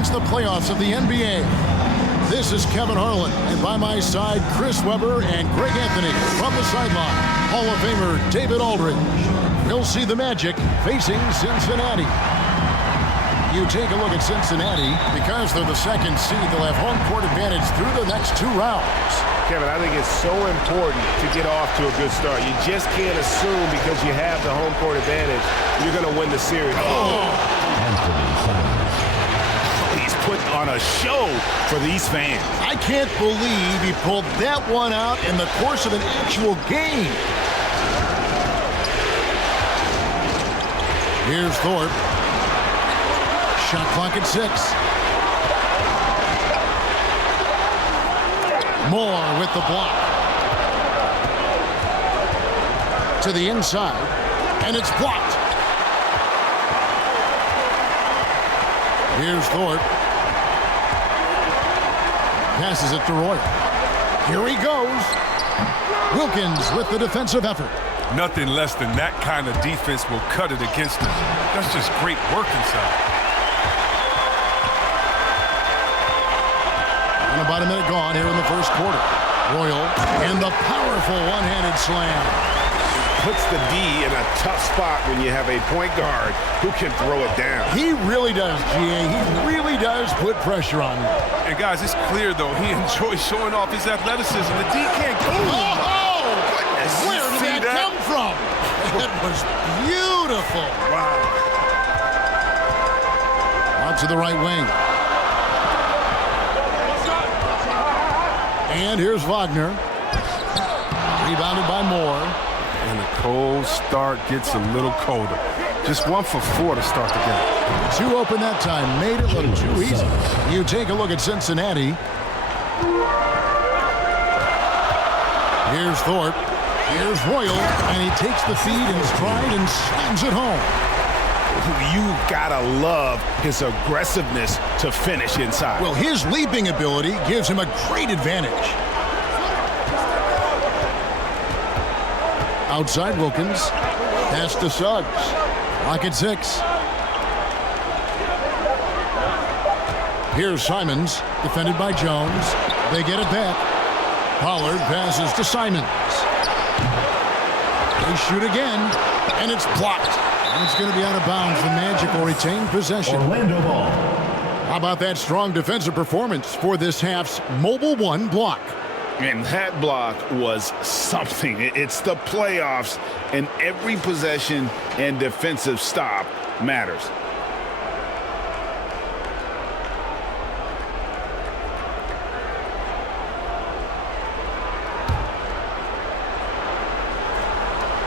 presents the playoffs of the NBA. This is Kevin Harlan, and by my side, Chris Webber and Greg Anthony from the sideline. Hall of Famer David Aldridge. We'll see the Magic facing Cincinnati. You take a look at Cincinnati. Because they're the second seed, they'll have home court advantage through the next 2 rounds. Kevin, I think it's so important to get off to a good start. You just can't assume because you have the home court advantage, you're going to win the series. He's put on a show for these fans. I can't believe he pulled that one out in the course of an actual game. Here's Thorpe. Shot clock at 6. Moore with the block. To the inside, and it's blocked. Here's Thorpe. Passes it to Royal. Here he goes. Wilkins with the defensive effort. Nothing less than that kind of defense will cut it against them. That's just great work inside. And about a minute gone here in the first quarter. Royal and the powerful one-handed slam. Puts the D in a tough spot when you have a point guard who can throw it down. He really does, GA. He really does put pressure on you. And guys, it's clear, though, he enjoys showing off his athleticism. The D can't go. Oh! Goodness. Where did that come from? That was beautiful. Wow. Out to the right wing. And here's Wagner. Rebounded by Moore. And the cold start gets a little colder. Just 1 for 4 to start the game. 2 open that time. Made it look too easy. You take a look at Cincinnati. Here's Thorpe. Here's Royal. And he takes the feed in stride and slams it home. You gotta love his aggressiveness to finish inside. Well, his leaping ability gives him a great advantage. Outside Wilkins. Pass to Suggs. Lock at 6. Here's Simons. Defended by Jones. They get it back. Pollard passes to Simons. They shoot again. And it's blocked. And it's going to be out of bounds. The Magic will retain possession. Orlando ball. How about that strong defensive performance for this half's Mobile One block? And that block was something. It's the playoffs, and every possession and defensive stop matters.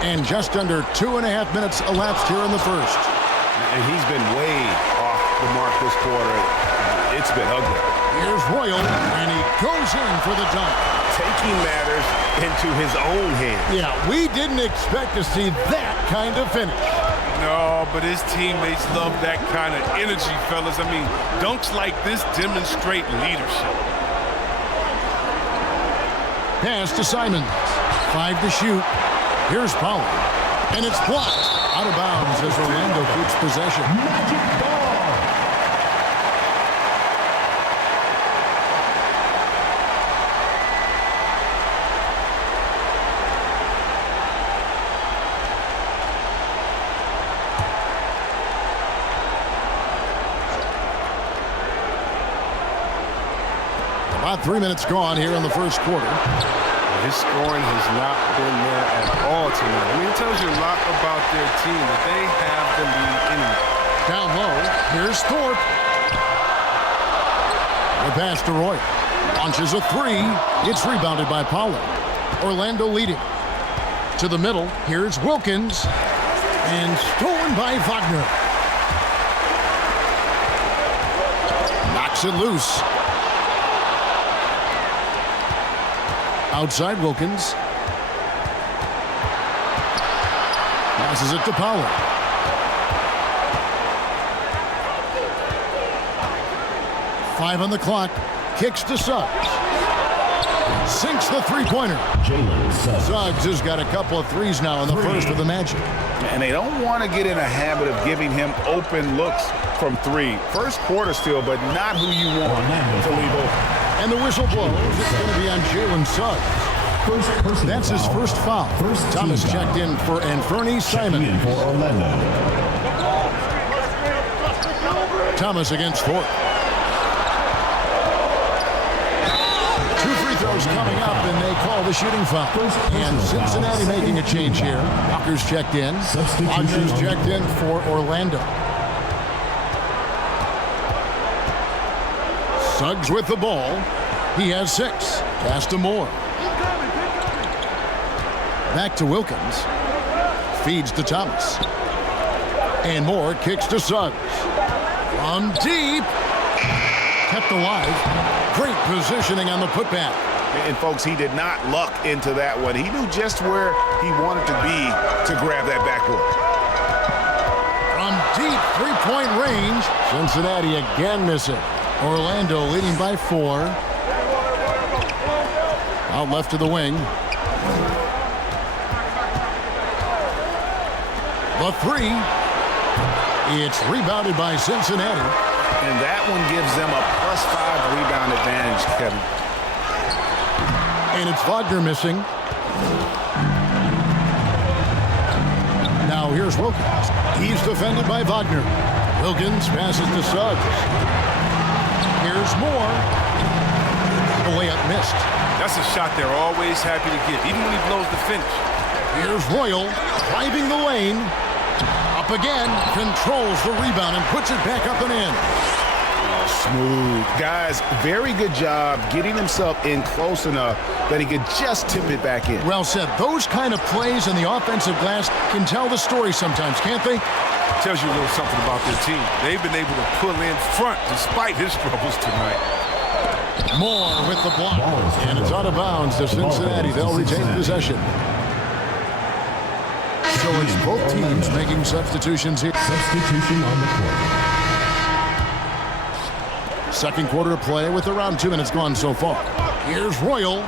And just under 2.5 minutes elapsed here in the first. And he's been way off the mark this quarter. It's been ugly. Here's Royal, and he goes in for the dunk. Taking matters into his own hands. Yeah, we didn't expect to see that kind of finish. No, but his teammates love that kind of energy, fellas. I mean, dunks like this demonstrate leadership. Pass to Simons. 5 to shoot. Here's Pollard. And it's blocked. Out of bounds as Orlando keeps possession. Magic ball. About 3 minutes gone here in the first quarter. His scoring has not been there at all tonight. I mean, it tells you a lot about their team that they have the lead anyway. Down low, here's Thorpe. The pass to Roy. Launches a 3. It's rebounded by Pollard. Orlando leading. To the middle, here's Wilkins. And stolen by Wagner. Knocks it loose. Outside Wilkins. Passes it to Pollard. Five on the clock. Kicks to Suggs. Sinks the three-pointer. Jalen Suggs. Suggs has got a couple of threes now in the first of the Magic. And they don't want to get in a habit of giving him open looks from three. First quarter still, but not who you want to leave open. And the whistle blows. It's going to be on Jalen Suggs. That's his first foul. Thomas checked in for Anfernee Simon. For Orlando. Thomas against Thorpe. 2 free throws coming up, and they call the shooting foul. And Cincinnati making a change here. Walker's checked in. Wagner's checked in for Orlando. Suggs with the ball. He has 6. Pass to Moore. Back to Wilkins. Feeds to Thomas. And Moore kicks to Suggs. From deep. Kept alive. Great positioning on the putback. And folks, he did not luck into that one. He knew just where he wanted to be to grab that backboard. From deep three-point range. Cincinnati again missing. Orlando leading by 4. Out left to the wing. The 3. It's rebounded by Cincinnati. And that one gives them a +5 rebound advantage, Kevin. And it's Wagner missing. Now here's Wilkins. He's defended by Wagner. Wilkins passes to Suggs. Here's Moore. The layup missed. That's a shot they're always happy to get, even when he blows the finish. Here's Royal driving the lane. Up again, controls the rebound and puts it back up and in. Smooth. Guys, very good job getting himself in close enough that he could just tip it back in. Well said. Those kind of plays in the offensive glass can tell the story sometimes, can't they? Tells you a little something about their team. They've been able to pull in front despite his struggles tonight. Moore with the block. And it's out of bounds to Cincinnati. They'll retain possession. So it's both teams making substitutions here. Substitution on the court. Second quarter of play with around 2 minutes gone so far. Here's Royal.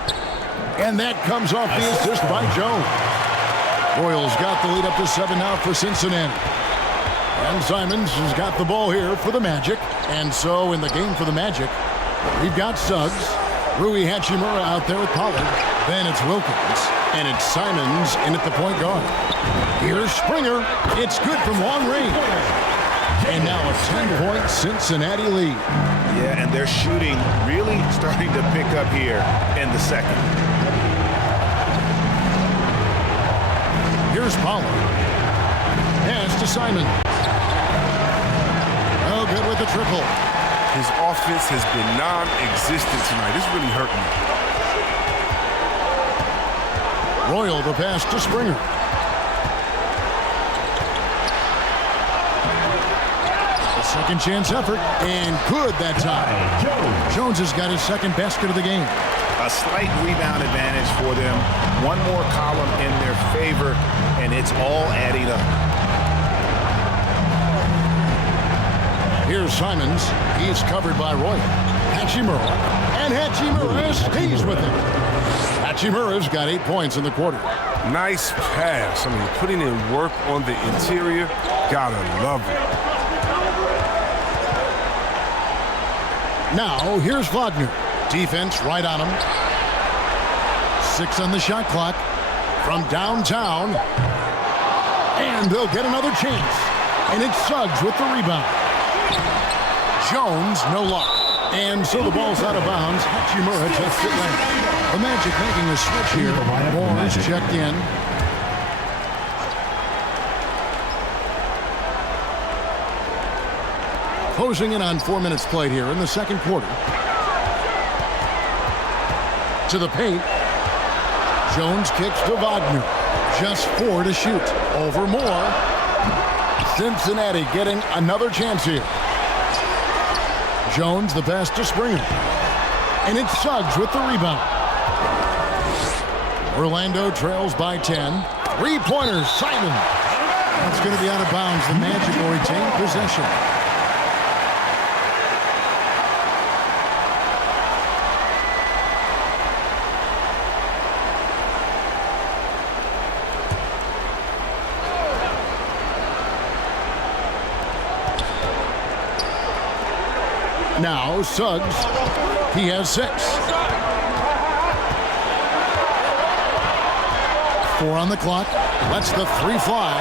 And that comes off the assist by Jones. Royal's got the lead up to 7 now for Cincinnati. And Simons has got the ball here for the Magic. And so in the game for the Magic, we've got Suggs, Rui Hachimura out there with Pollard. Then it's Wilkins. And it's Simons in at the point guard. Here's Springer. It's good from long range. And now a 10-point Cincinnati lead. Yeah, and their shooting really starting to pick up here in the second. Here's Pollard. Pass to Simon. Oh, good with the triple. His offense has been non-existent tonight. This really hurt me. Royal the pass to Springer. A second chance effort, and good that time. Jones has got his second basket of the game. A slight rebound advantage for them. One more column in their favor, and it's all adding up. Here's Simons. He's covered by Royal. Hachimura. And Hachimura stays with him. Hachimura's got 8 points in the quarter. Nice pass. I mean, putting in work on the interior. Gotta love it. Now, here's Wagner. Defense right on him. 6 on the shot clock from downtown. And they'll get another chance. And it's Suggs with the rebound. Jones, no luck. And so the ball's out of bounds. Hachimura takes it late. The Magic making a switch here. Moore is checked in. Closing in on 4 minutes played here in the second quarter. To the paint. Jones kicks to Wagner. Just 4 to shoot. Over Moore. Cincinnati getting another chance here. Jones the pass to Springer. And it's Suggs with the rebound. Orlando trails by 10. 3-pointers, Simon. That's going to be out of bounds. The Magic will retain possession. Now Suggs. He has 6. 4 on the clock. Lets the 3 fly.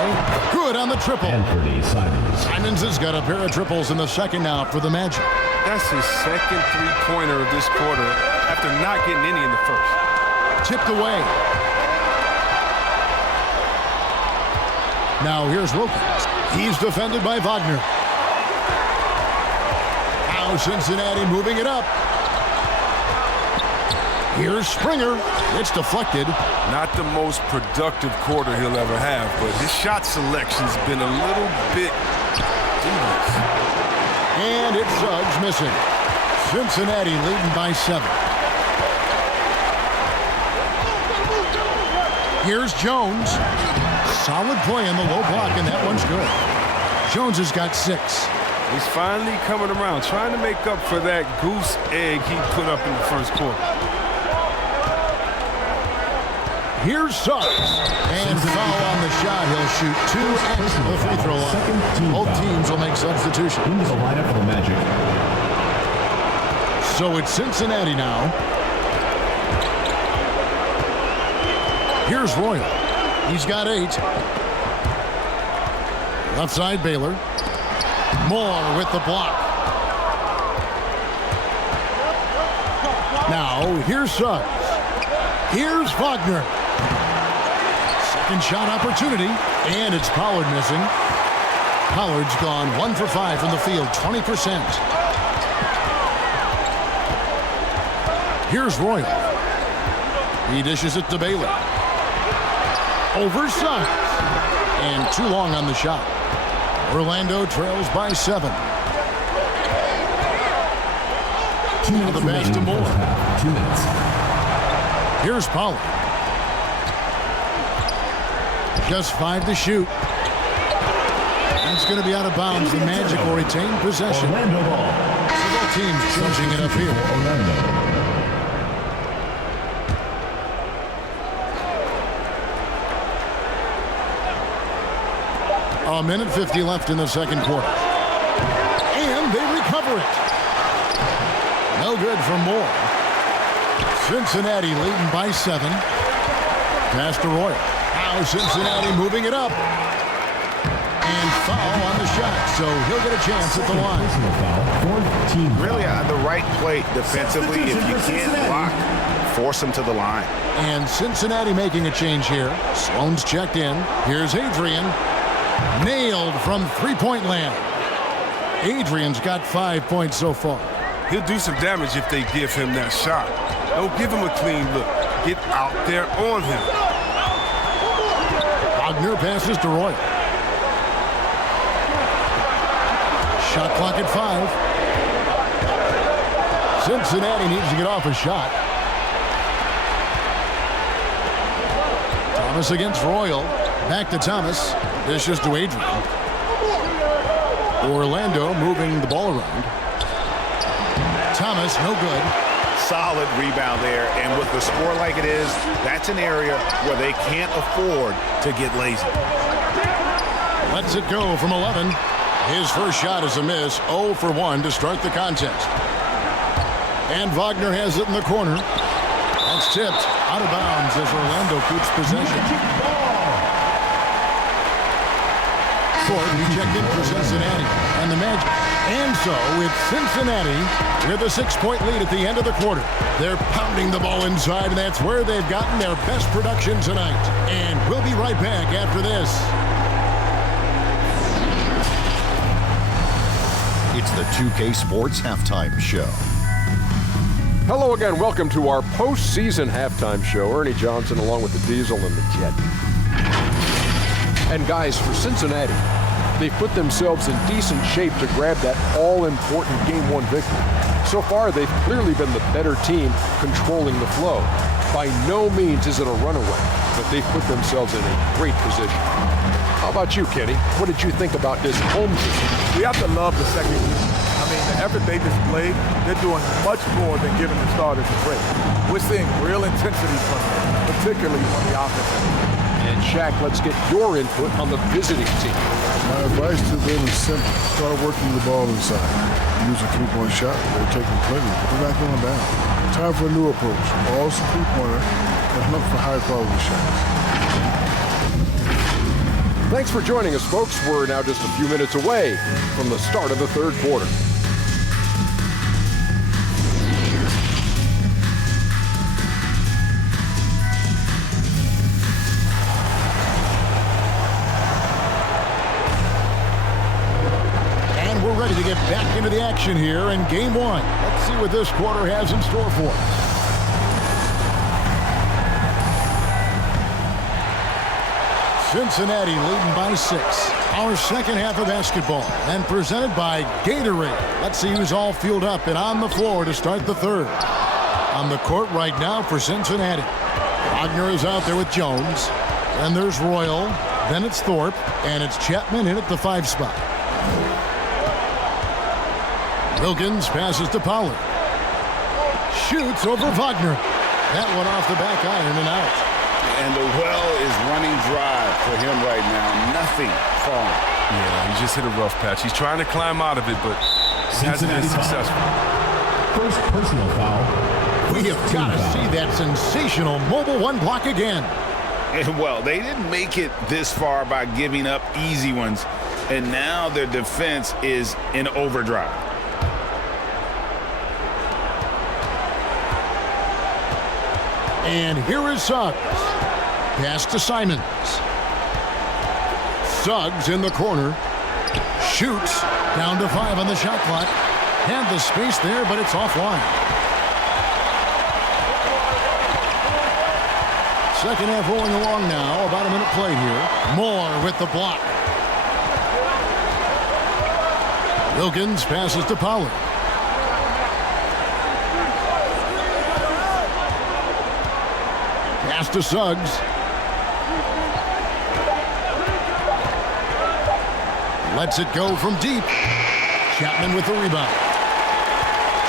Good on the triple. Anthony Simons. Simons has got a pair of triples in the second now for the Magic. That's his second three-pointer of this quarter after not getting any in the first. Tipped away. Now here's Wilkins. He's defended by Wagner. Now Cincinnati moving it up. Here's Springer. It's deflected. Not the most productive quarter he'll ever have, but his shot selection's been a little bit dubious. And it's Suggs missing. Cincinnati leading by 7. Here's Jones. Solid play in the low block, and that one's good. Jones has got 6. He's finally coming around, trying to make up for that goose egg he put up in the first quarter. Here's Suggs. And foul on the shot. He'll shoot 2 at the free throw line. Both teams will make substitutions. Into the lineup for the Magic. So it's Cincinnati now. Here's Royal. He's got 8. Left side Baylor. Moore with the block. Now here's Suggs. Here's Wagner. Second shot opportunity, and it's Pollard missing. Pollard's gone 1 for 5 from the field, 20%. Here's Royal. He dishes it to Baylor. Over Suggs. And too long on the shot. Orlando trails by 7. 2 minutes the pass to remaining Moore. first half. 2 minutes. Here's Pollard. Just 5 to shoot. That's going to be out of bounds. The Magic will retain possession. Orlando ball. So both teams changing it up here. Orlando. A minute 50 left in the second quarter. And they recover it. No good for Moore. Cincinnati leading by 7. Pass to Royal. Now Cincinnati moving it up. And foul on the shot, so he'll get a chance at the line. Personal foul. 14. Really the right play defensively. If you can't block, force him to the line. And Cincinnati making a change here. Sloan's checked in. Here's Adrian. Nailed from three-point land. Adrian's got 5 points so far. He'll do some damage if they give him that shot. Don't give him a clean look. Get out there on him. Wagner passes to Royal. Shot clock at 5. Cincinnati needs to get off a shot. Thomas against Royal. Back to Thomas. Dishes to Adrian. Orlando moving the ball around. Thomas, no good. Solid rebound there, and with the score like it is, that's an area where they can't afford to get lazy. Lets it go from 11. His first shot is a miss. 0 for 1 to start the contest. And Wagner has it in the corner. That's tipped out of bounds as Orlando keeps possession. Ford checked in for Cincinnati and the Magic. And so it's Cincinnati with a 6-point lead at the end of the quarter. They're pounding the ball inside, and that's where they've gotten their best production tonight. And we'll be right back after this. It's the 2K Sports Halftime Show. Hello again. Welcome to our postseason halftime show. Ernie Johnson along with the Diesel and the Jet. And guys, for Cincinnati, they've put themselves in decent shape to grab that all-important Game 1 victory. So far, they've clearly been the better team controlling the flow. By no means is it a runaway, but they've put themselves in a great position. How about you, Kenny? What did you think about this home team? We have to love the second unit. I mean, the effort they displayed, they're doing much more than giving the starters a break. We're seeing real intensity from them, particularly on the offense. And Shaq, let's get your input on the visiting team. My advice to them is simple. Start working the ball inside. use a three-point shot. They're taking plenty, but they're not going down. Time for a new approach. Balls to three-pointer and hunt for high-quality shots. Thanks for joining us, folks. We're now just a few minutes away from the start of the third quarter. And we're ready to get back into the action here in game one. Let's see what this quarter has in store for us. Cincinnati leading by 6. Our second half of basketball, and presented by Gatorade. Let's see who's all fueled up and on the floor to start the third. On the court right now for Cincinnati. Wagner is out there with Jones. Then there's Royal. Then it's Thorpe. And it's Chapman in at the 5 spot. Wilkins passes to Pollard. Shoots over Wagner. That one off the back iron and out. And the well is running dry for him right now. Nothing falling. Yeah, he just hit a rough patch. He's trying to climb out of it, but he hasn't been successful. First personal foul. We have got to see that sensational mobile one block again. And well, they didn't make it this far by giving up easy ones. And now their defense is in overdrive. And here is Suggs. Pass to Simons. Suggs in the corner. Shoots. Down to 5 on the shot clock. Had the space there, but it's offline. Second half rolling along now. About a minute played here. Moore with the block. Wilkins passes to Pollard. Pass to Suggs. Lets it go from deep. Chapman with the rebound.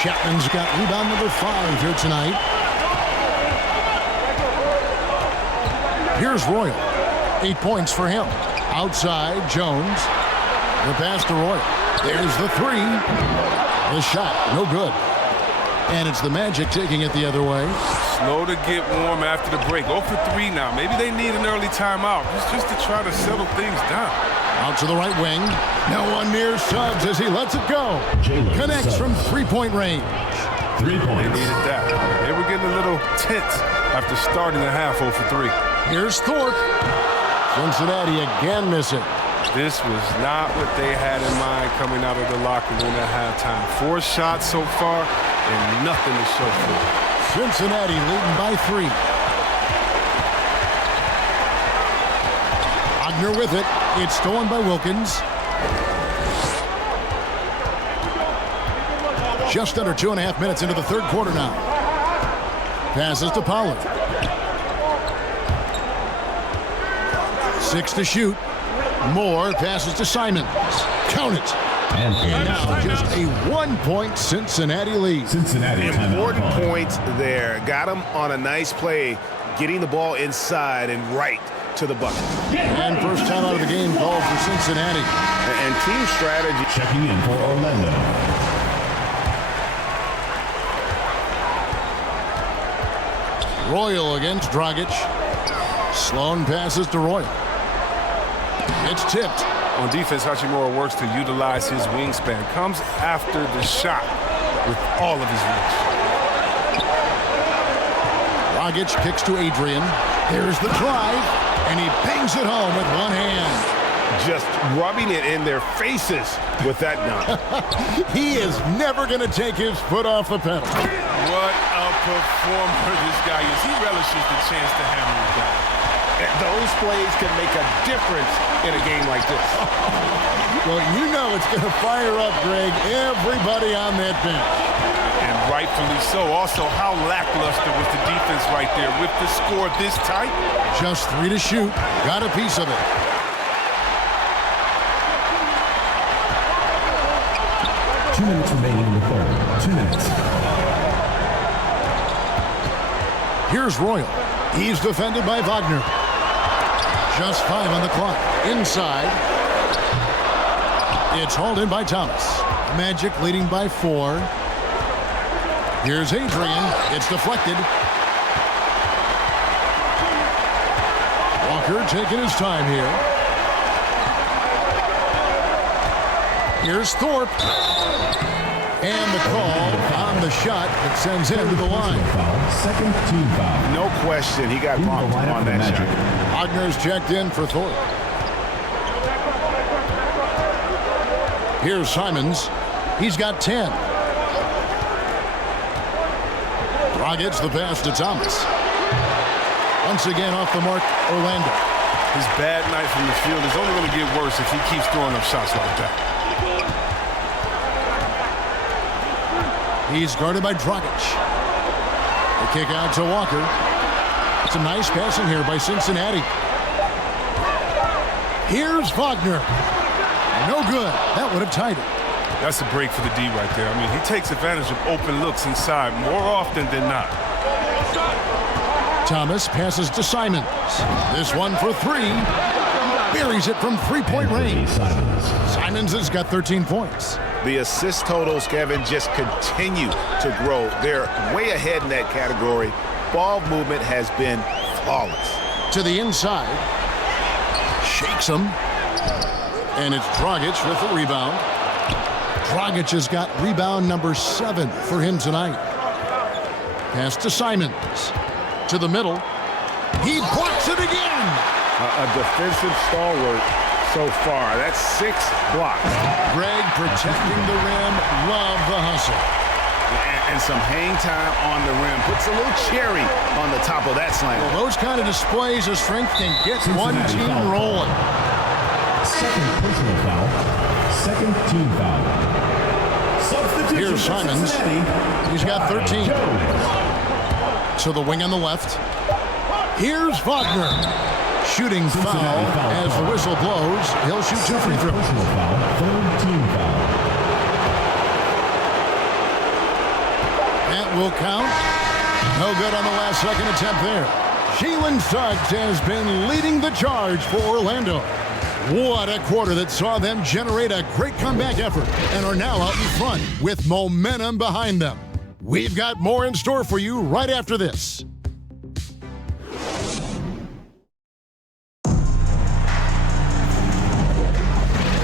Chapman's got rebound number 5 here tonight. Here's Royal. 8 points for him. Outside, Jones. The pass to Royal. There's the 3. The shot, no good. And it's the Magic taking it the other way. Slow to get warm after the break. 0 for 3 now. Maybe they need an early timeout just to try to settle things down. Out to the right wing. No one near Suggs as he lets it go. Jalen Connects Suggs. from 3-point range. 3 They points. needed that. They were getting a little tense after starting the half 0 for 3. Here's Thorpe. Cincinnati again missing. This was not what they had in mind coming out of the locker room at halftime. 4 shots so far and nothing to show for it. Cincinnati leading by 3. Wagner with it. It's stolen by Wilkins. Just under 2.5 minutes into the third quarter now. Passes to Pollard. 6 to shoot. Moore passes to Simons. Count it. And Now just a 1-point Cincinnati lead. Cincinnati timeout Important call. points there. Got him on a nice play, getting the ball inside and right to the bucket. And first time out of the game called for Cincinnati. And team strategy. Checking in for Orlando. Royal against Dragic. Sloan passes to Royal. It's tipped. On defense, Hachimura works to utilize his wingspan. Comes after the shot with all of his reach. Dragic kicks to Adrian. There's the drive, and he bangs it home with one hand. Just rubbing it in their faces with that dunk. He is never going to take his foot off the pedal. What a performer this guy is. He relishes the chance to hammer it down. Those plays can make a difference in a game like this. Well, you know it's going to fire up, Greg, everybody on that bench. And rightfully so. Also, how lackluster was the defense right there with the score this tight? Just 3 to shoot. Got a piece of it. Two minutes remaining in the third. 2 minutes. Here's Royal. He's defended by Wagner. Just 5 on the clock. Inside. It's hauled in by Thomas. Magic leading by 4. Here's Adrian. It's deflected. Walker taking his time here. Here's Thorpe. And the call on the shot that sends him to the line. Second team foul. No question, he got bumped on that shot. Wagner's checked in for Thorpe. Here's Simons. He's got 10. Dragic the pass to Thomas. Once again off the mark, Orlando. His bad night from the field is only going to get worse if he keeps throwing up shots like that. He's guarded by Dragic. The kick out to Walker. Some nice passing here by Cincinnati. Here's Wagner. No good. That would have tied it. That's a break for the D right there. I mean, he takes advantage of open looks inside more often than not. Thomas passes to Simons. This one for 3. Buries it from three-point range. Simons has got 13 points. The assist totals, Kevin, just continue to grow. They're way ahead in that category. Ball movement has been flawless. To the inside. Shakes him. And it's Dragic with the rebound. Dragic has got rebound number 7 for him tonight. Pass to Simons. To the middle. He blocks it again. A defensive stalwart so far. That's 6 blocks. Greg protecting the rim. Love the hustle. And some hang time on the rim. Puts a little cherry on the top of that slam. Well, those kind of displays of strength can get one team rolling. Second personal foul. Second team foul. Substitution. Here's Simons. He's got 13. To the wing on the left. Here's Wagner. Shooting foul as the whistle blows. He'll shoot 2 free throws. Personal foul. Third team foul. That will count. No good on the last second attempt there. Jalen Suggs has been leading the charge for Orlando. What a quarter that saw them generate a great comeback effort and are now out in front with momentum behind them. We've got more in store for you right after this.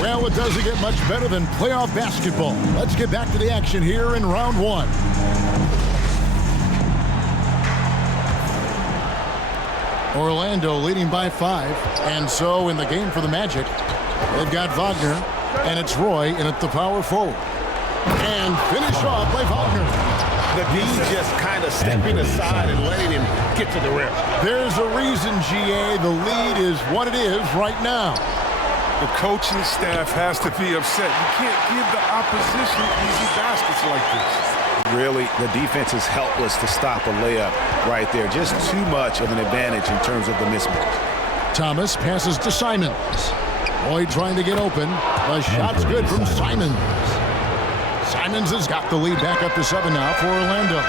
Well, it doesn't get much better than playoff basketball. Let's get back to the action here in round 1. Orlando leading by 5, and so in the game for the Magic, they've got Wagner, and it's Roy in at the power forward. And finished off by Wagner. The D just kind of stepping aside and letting him get to the rim. There's a reason, GA, the lead is what it is right now. The coaching staff has to be upset. You can't give the opposition easy baskets like this. Really, the defense is helpless to stop a layup right there. Just too much of an advantage in terms of the mismatch. Thomas passes to Simons. Roy trying to get open. The shot's good from Simons. Simons has got the lead back up to 7 now for Orlando.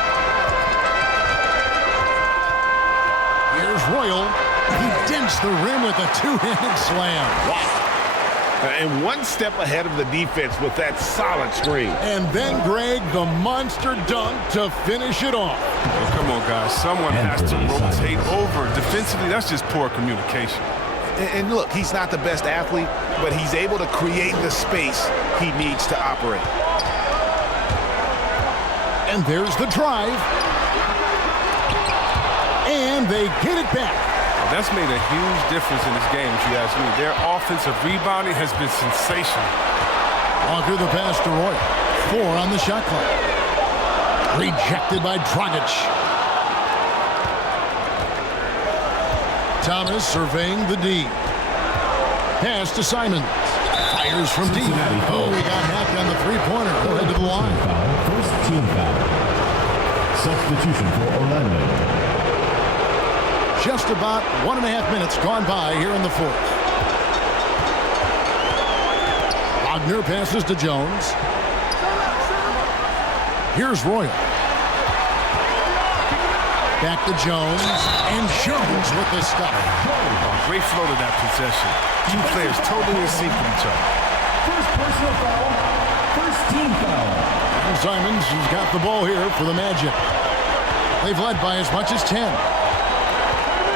Here's Royal. He dents the rim with a 2-handed slam. Wow. And one step ahead of the defense with that solid screen. And then, Greg, the monster dunk to finish it off. Well, come on, guys. Someone has to rotate over. Defensively, that's just poor communication. And look, he's not the best athlete, but he's able to create the space he needs to operate. And there's the drive. And they get it back. That's made a huge difference in this game, if you ask me. Their offensive rebounding has been sensational. Walker the pass to Roy. 4 on the shot clock. Rejected by Dragic. Thomas surveying the D. Pass to Simons. Fires from deep. Oh, he got hacked on the three-pointer. Go ahead to the line. First team foul. Substitution for Orlando. Just about 1.5 minutes gone by here in the 4th. Wagner passes to Jones. Here's Royal. Back to Jones. And Jones with the stuff. Great flow to that possession. Two players totally in sync with each other. First personal foul. First team foul. And Simons has got the ball here for the Magic. They've led by as much as 10.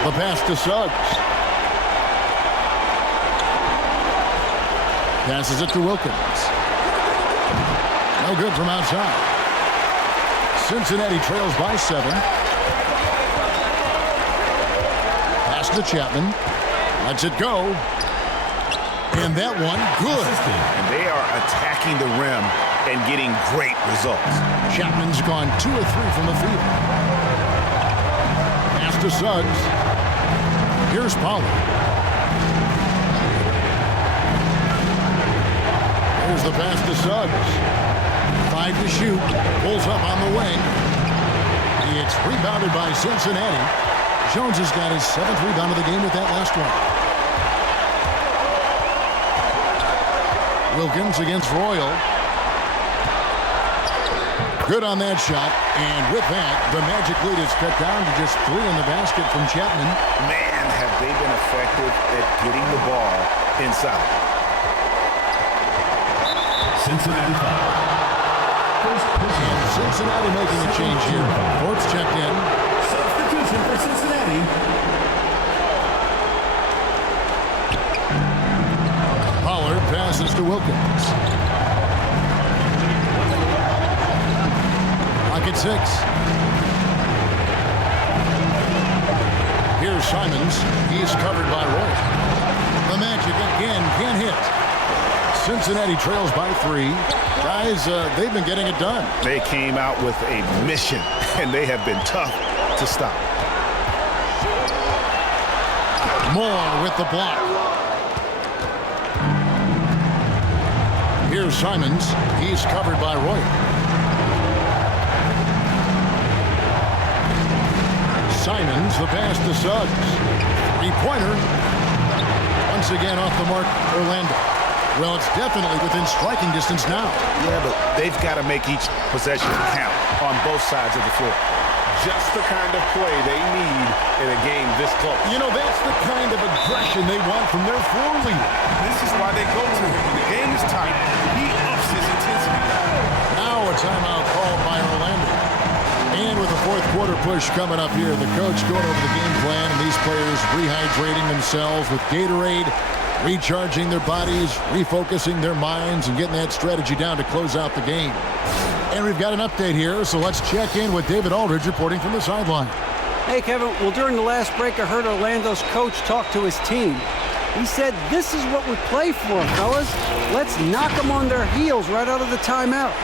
The pass to Suggs. Passes it to Wilkins. No good from outside. Cincinnati trails by 7. Pass to Chapman. Lets it go. And that one, good. And they are attacking the rim and getting great results. Chapman's gone 2 of 3 from the field. Pass to Suggs. Here's Pollard. Here's the pass to Suggs. 5 to shoot. Pulls up on the wing. It's rebounded by Cincinnati. Jones has got his 7th rebound of the game with that last one. Wilkins against Royal. Good on that shot. And with that, the Magic lead is cut down to just 3 in the basket from Chapman. Man, have they been effective at getting the ball inside. Cincinnati foul. And Cincinnati making a change here. Thorpe's checked in. Substitution for Cincinnati. Pollard passes to Wilkins. Lock at 6. Here's Simons. He's covered by Roy. The Magic again can't hit. Cincinnati trails by 3. Guys, they've been getting it done. They came out with a mission, and they have been tough to stop. Moore with the block. Here's Simons. He's covered by Roy. Simons, the pass to Suggs. 3-pointer. Once again off the mark, Orlando. Well, it's definitely within striking distance now. Yeah, but they've got to make each possession count on both sides of the floor. Just the kind of play they need in a game this close. You know, that's the kind of aggression they want from their floor leader. This is why they go to him. When the game is tight, he ups his intensity. Now a timeout called by Orlando. And with the fourth quarter push coming up here, the coach going over the game plan, and these players rehydrating themselves with Gatorade, recharging their bodies, refocusing their minds, and getting that strategy down to close out the game. And we've got an update here, so let's check in with David Aldridge reporting from the sideline. Hey, Kevin. Well, during the last break, I heard Orlando's coach talk to his team. He said, this is what we play for, fellas. Let's knock them on their heels right out of the timeout.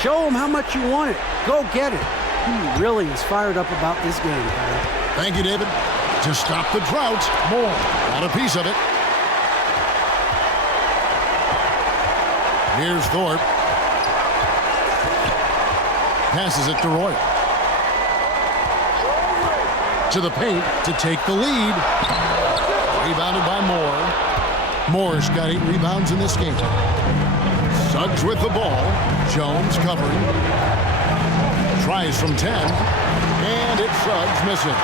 Show them how much you want it. Go get it. He really is fired up about this game, Kevin. Thank you, David. To stop the drought, Moore got a piece of it. Here's Thorpe. Passes it to Roy. To the paint to take the lead. Rebounded by Moore. Moore's got 8 rebounds in this game. Suggs with the ball. Jones covering. Tries from 10. And it's Suggs missing.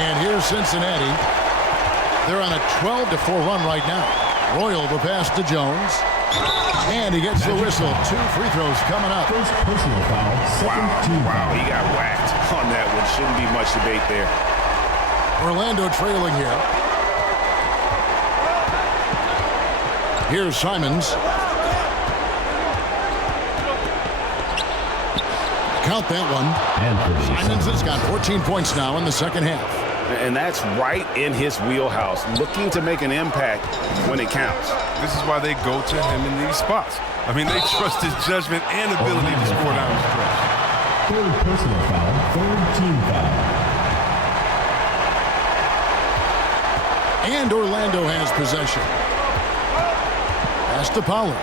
And here's Cincinnati. They're on a 12-4 run right now. Royal the pass to Jones. And he gets the whistle. 2 free throws coming up. First personal foul. Second team Wow, foul. he got whacked on that one. Shouldn't be much debate there. Orlando trailing here. Here's Simons. Count that one. And for the Simons has got 14 points now in the second half. And that's right in his wheelhouse, looking to make an impact when it counts. This is why they go to him in these spots. I mean, they trust his judgment and ability to score down the stretch. third personal foul. Third team foul. And Orlando has possession. Pass to Pollard.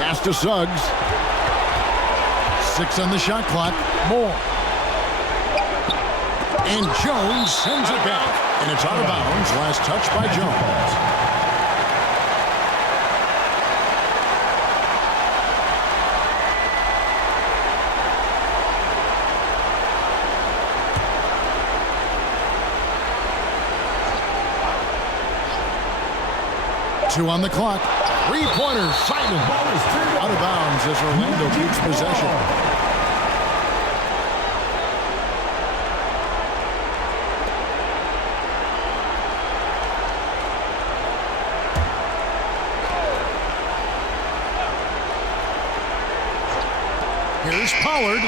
Pass to Suggs. 6 on the shot clock. Moore. And Jones sends it back. And it's out of bounds. Last touch by Jones. 2 on the clock. Three-pointer, Simon. Out of bounds as Orlando keeps possession. Here's Pollard.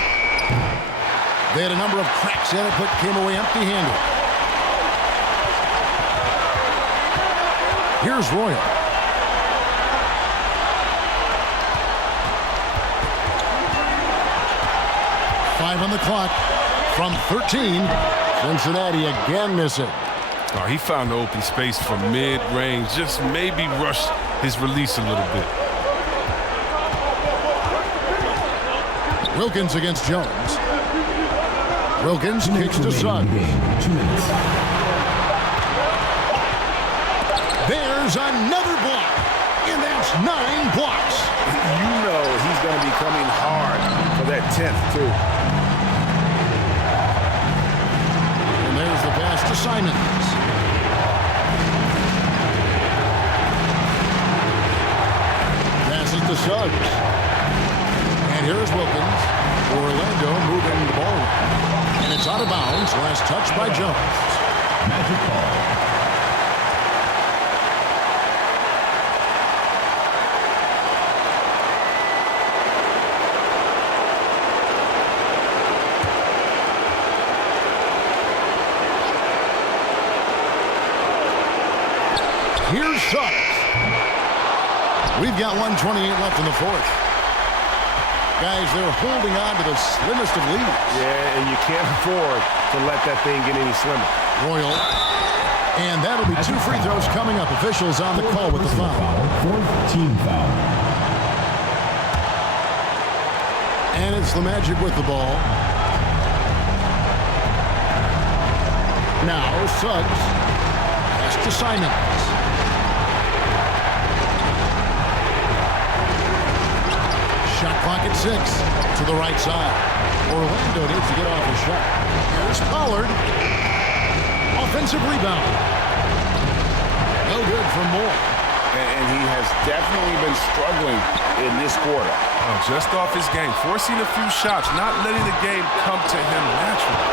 They had a number of cracks in it, but came away empty-handed. Here's Royal. Five on the clock. From 13, Cincinnati again missing. Oh, he found the open space from mid-range. Just maybe rushed his release a little bit. Wilkins against Jones. Wilkins kicks to Suggs. 2 minutes. There's another block, and that's 9 blocks. You know he's going to be coming hard for that 10th, too. And there's the pass to Simons. Passes to Suggs. And here's Wilkins. Orlando moving the ball. And it's out of bounds. Last touch by Jones. Magic ball. Here's Suggs. We've got 1:28 left in the fourth. Guys, they're holding on to the slimmest of leads. Yeah, and you can't afford to let that thing get any slimmer. Royal. And that'll be 2 free throws coming up. Officials on the call with the foul. Fourth team foul. And it's the Magic with the ball. Now Suggs. Pass to Simons. Shot clock at 6 to the right side. Orlando needs to get off a shot. Here's Pollard. Offensive rebound. No good for Moore. And he has definitely been struggling in this quarter. Oh, just off his game, forcing a few shots, not letting the game come to him naturally.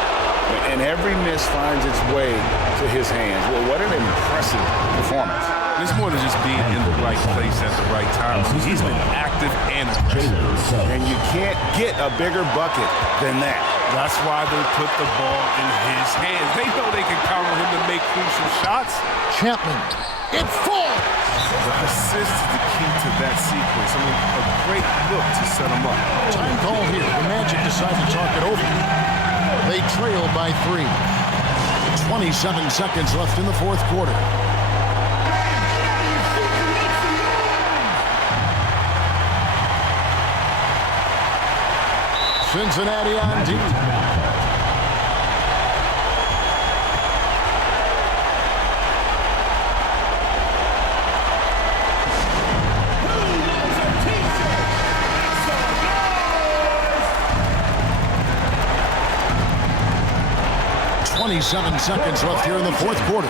And every miss finds its way to his hands. Well, what an impressive performance. It's more than just being in the right place at the right time. He's been active and aggressive. And you can't get a bigger bucket than that. That's why they put the ball in his hands. They know they can count on him to make crucial shots. Chapman. It falls. The assist is the key to that sequence. I mean, a great look to set him up. Time call here. The Magic decide to talk it over. They trail by 3. 27 seconds left in the fourth quarter. Cincinnati on deep. Seven seconds left here in the fourth quarter.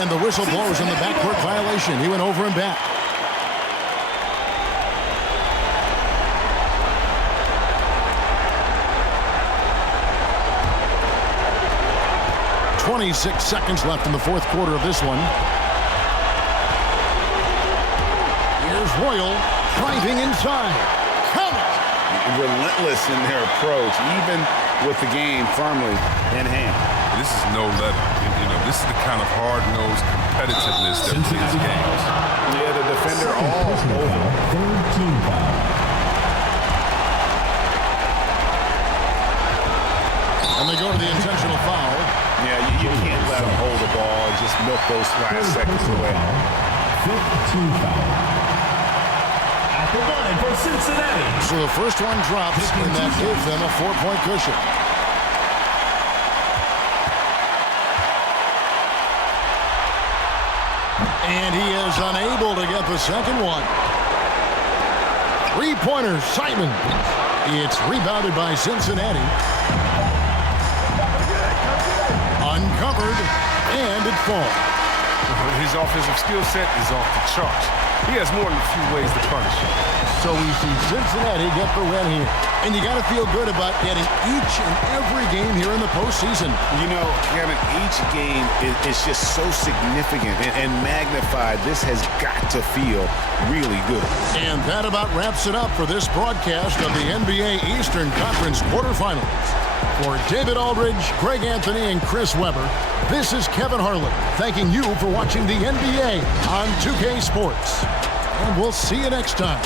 And the whistle blows on the backcourt violation. He went over and back. "26 seconds left in the fourth quarter of this one. Here's Royal driving inside. Count it! Relentless in their approach, even with the game firmly in hand. This is no letter. You know, this is the kind of hard-nosed competitiveness that wins games. Yeah, the defender all over. Third team foul. And they go to the intentional foul. Yeah, you can't let him hold the ball and just milk those last seconds away. Fifth team foul. At the line for Cincinnati. So the first one drops, and that gives them a 4-point cushion. And he is unable to get the second one. 3-pointer, Simon. It's rebounded by Cincinnati. Uncovered, and it falls. His offensive skill set is off the charts. He has more than a few ways to punish you. So we see Cincinnati get the win here. And you got to feel good about getting each and every game here in the postseason. You know, Kevin, each game is just so significant and magnified. This has got to feel really good. And that about wraps it up for this broadcast of the NBA Eastern Conference quarterfinals. For David Aldridge, Greg Anthony, and Chris Webber, this is Kevin Harlan thanking you for watching the NBA on 2K Sports. And we'll see you next time.